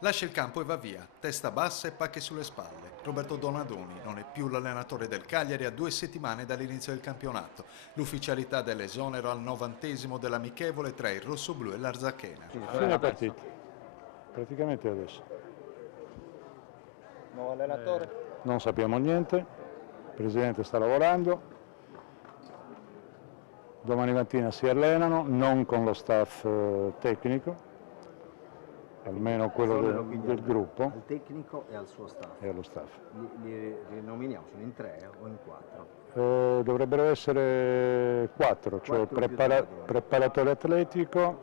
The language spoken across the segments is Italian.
Lascia il campo e va via, testa bassa e pacche sulle spalle. Roberto Donadoni non è più l'allenatore del Cagliari a 2 settimane dall'inizio del campionato. L'ufficialità dell'esonero al 90° dell'amichevole tra il rossoblù e l'Arzachena. Fine partita, praticamente adesso. Nuovo allenatore? Non sappiamo niente, il presidente sta lavorando. Domani mattina si allenano, non con lo staff tecnico, almeno quello del gruppo. Al tecnico e al suo staff. E allo staff. Li rinominiamo, sono in 3 o in 4? Dovrebbero essere 4, cioè preparatore atletico,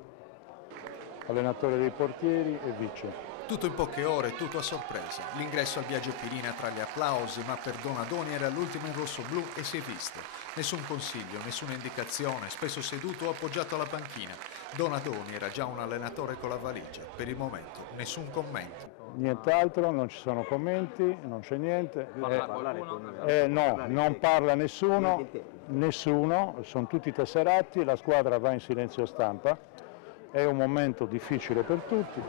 allenatore dei portieri e vice. Tutto in poche ore, tutto a sorpresa. L'ingresso al Biagio Pirina tra gli applausi, ma per Donadoni era l'ultimo in rossoblù e si è visto. Nessun consiglio, nessuna indicazione, spesso seduto o appoggiato alla panchina. Donadoni era già un allenatore con la valigia. Per il momento nessun commento. Nient'altro, non ci sono commenti, non c'è niente. No, non parla nessuno, sono tutti tesserati, la squadra va in silenzio stampa. È un momento difficile per tutti.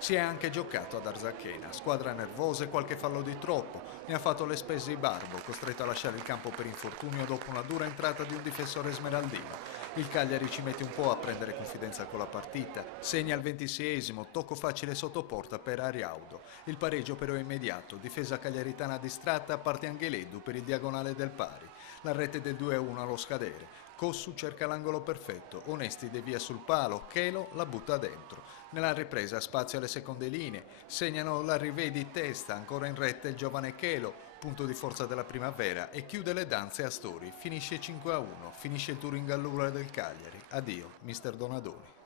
Si è anche giocato ad Arzachena, squadra nervosa e qualche fallo di troppo. Ne ha fatto le spese Ibarbo, costretto a lasciare il campo per infortunio dopo una dura entrata di un difensore smeraldino. Il Cagliari ci mette un po' a prendere confidenza con la partita. Segna al 26°, tocco facile sotto porta per Ariaudo. Il pareggio però è immediato, difesa cagliaritana distratta, parte Angeleddu per il diagonale del pari. La rete del 2-1 allo scadere. Cossu cerca l'angolo perfetto, Onesti devia sul palo, Chelo la butta dentro. Nella ripresa spazio alle seconde linee, segnano la Rivedi testa, ancora in retta il giovane Chelo, punto di forza della primavera, e chiude le danze Astori. Finisce 5-1, finisce il tour in gallura del Cagliari. Addio, mister Donadoni.